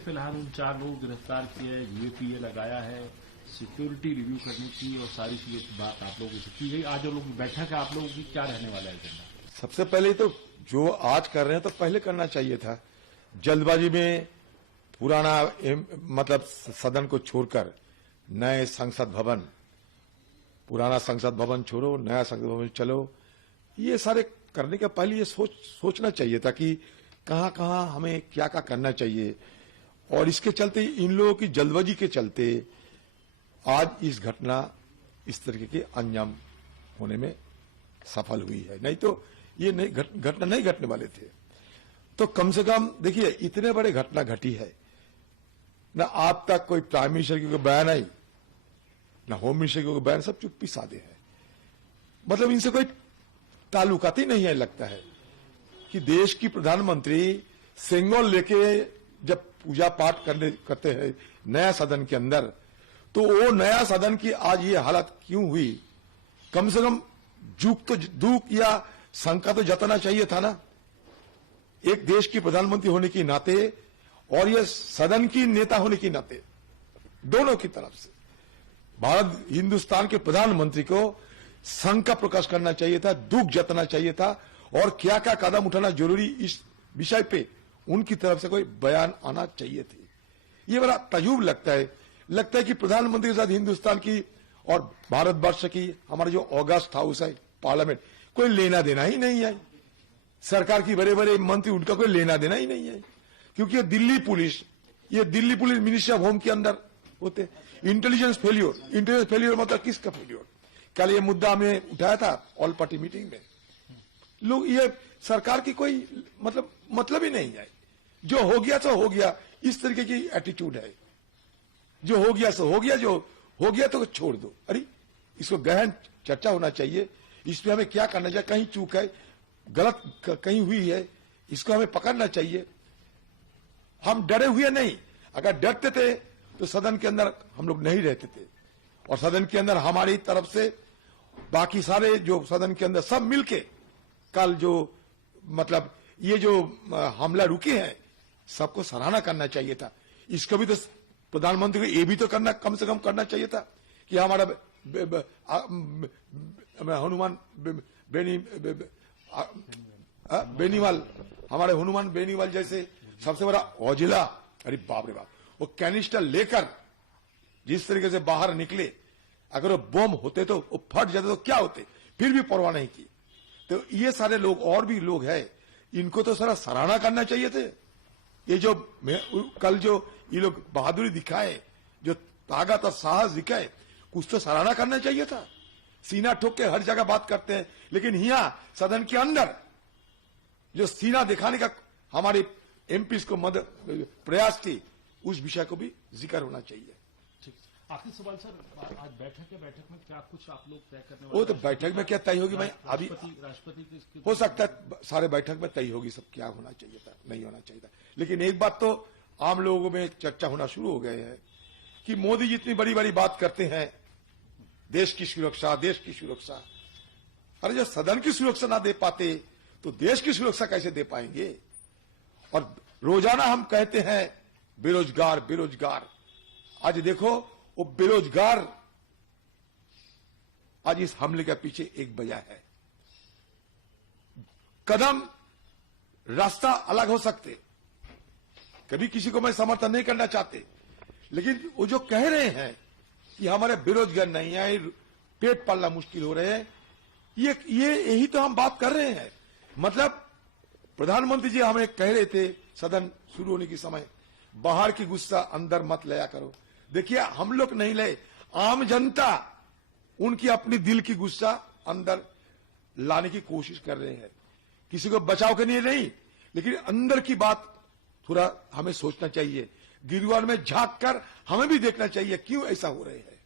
फिलहाल उन 4 लोगों को गिरफ्तार किया है, यूएपीए लगाया है, सिक्योरिटी रिव्यू करने की और सारी चीजें बात आप लोगों से की गई। आज जो लोग बैठक है आप लोगों की क्या रहने वाला है एजेंडा? सबसे पहले तो जो आज कर रहे हैं तो पहले करना चाहिए था। जल्दबाजी में पुराना मतलब सदन को छोड़कर नए संसद भवन, पुराना संसद भवन छोड़ो, नया संसद भवन चलो, ये सारे करने के पहले ये सोचना चाहिए था कि कहां कहां हमें क्या क्या करना चाहिए। और इसके चलते इन लोगों की जल्दबाजी के चलते आज इस घटना इस तरीके के अंजाम होने में सफल हुई है, नहीं तो ये नहीं घटना नहीं घटने वाले थे। तो कम से कम देखिए, इतने बड़े घटना घटी है ना, आप तक कोई प्राइम मिनिस्टर की कोई बयान आई, ना होम मिनिस्टर की कोई बयान, सब चुप्पी साधे हैं। मतलब इनसे कोई ताल्लुकात ही नहीं है। लगता है कि देश की प्रधानमंत्री सेंगोल लेके जब पूजा पाठ करते हैं नया सदन के अंदर, तो वो नया सदन की आज ये हालत क्यों हुई? कम से कम दुख या शंका तो जताना चाहिए था ना, एक देश की प्रधानमंत्री होने के नाते और ये सदन की नेता होने के नाते, दोनों की तरफ से भारत हिंदुस्तान के प्रधानमंत्री को शंका प्रकाश करना चाहिए था, दुख जताना चाहिए था, और क्या क्या कदम उठाना जरूरी इस विषय पे उनकी तरफ से कोई बयान आना चाहिए थे। ये बड़ा तजुब लगता है कि प्रधानमंत्री के साथ हिंदुस्तान की और भारतवर्ष की हमारा जो ऑगस्ट हाउस है, पार्लियामेंट, कोई लेना देना ही नहीं है। सरकार की बड़े बड़े मंत्री, उनका कोई लेना देना ही नहीं है, क्योंकि ये Delhi police ministry of home के अंदर होते। इंटेलिजेंस फेल्योर मतलब किसका फेल्योर? कल ये मुद्दा हमने उठाया था ऑल पार्टी मीटिंग में। लोग ये सरकार की कोई मतलब ही नहीं है। जो हो गया सो हो गया, इस तरीके की एटीट्यूड है। जो हो गया सो हो गया, जो हो गया तो छोड़ दो। अरे इसको गहन चर्चा होना चाहिए, इसमें हमें क्या करना चाहिए, कहीं चूक है, गलत कहीं हुई है, इसको हमें पकड़ना चाहिए। हम डरे हुए नहीं, अगर डरते थे तो सदन के अंदर हम लोग नहीं रहते थे। और सदन के अंदर हमारी तरफ से बाकी सारे जो सदन के अंदर सब मिलके कल जो ये जो हमला रुके हैं, सबको सराहना करना चाहिए था। इसको भी तो प्रधानमंत्री को ये भी तो करना, कम से कम करना चाहिए था कि हमारा हनुमान बेनीवाल, हमारे हनुमान बेनीवाल जैसे सबसे बड़ा औजिला, अरे बाप रे बाप, वो कैनिस्टर लेकर जिस तरीके से बाहर निकले, अगर वो बम होते तो वो फट जाते तो क्या होते, फिर भी परवाह नहीं की। तो ये सारे लोग और भी लोग हैं, इनको तो सारा सराहना करना चाहिए थे। ये जो कल जो ये लोग बहादुरी दिखाए, जो ताकत और साहस दिखाए, कुछ तो सराहना करना चाहिए था। सीना ठोक के हर जगह बात करते हैं, लेकिन यहां सदन के अंदर जो सीना दिखाने का हमारे एमपी को प्रयास की, उस विषय को भी जिक्र होना चाहिए। ठीक, आखिरी सवाल सर, आज बैठक में क्या कुछ आप लोग तय करने वाले? वो तो बैठक में क्या तय होगी भाई, अभी राष्ट्रपति हो सकता है सारे बैठक में तय होगी सब, क्या होना चाहिए था, नहीं होना चाहिए था। लेकिन एक बात तो आम लोगों में चर्चा होना शुरू हो गए है कि मोदी जी इतनी बड़ी बड़ी बात करते हैं, देश की सुरक्षा, देश की सुरक्षा। अरे जो सदन की सुरक्षा ना दे पाते तो देश की सुरक्षा कैसे दे पाएंगे? और रोजाना हम कहते हैं बेरोजगार बेरोजगार, आज देखो वो बेरोजगार आज इस हमले के पीछे एक वजह है। कदम रास्ता अलग हो सकते, कभी किसी को मैं समर्थन नहीं करना चाहते, लेकिन वो जो कह रहे हैं कि हमारे बेरोजगार नहीं है, पेट पालना मुश्किल हो रहे हैं, ये यही तो हम बात कर रहे हैं। मतलब प्रधानमंत्री जी हमें कह रहे थे सदन शुरू होने के समय, बाहर की गुस्सा अंदर मत लाया करो। देखिए हम लोग नहीं ले, आम जनता उनकी अपनी दिल की गुस्सा अंदर लाने की कोशिश कर रहे हैं, किसी को बचाव के लिए नहीं, लेकिन अंदर की बात थोड़ा हमें सोचना चाहिए। गिरवार में झांक कर हमें भी देखना चाहिए क्यों ऐसा हो रहे हैं।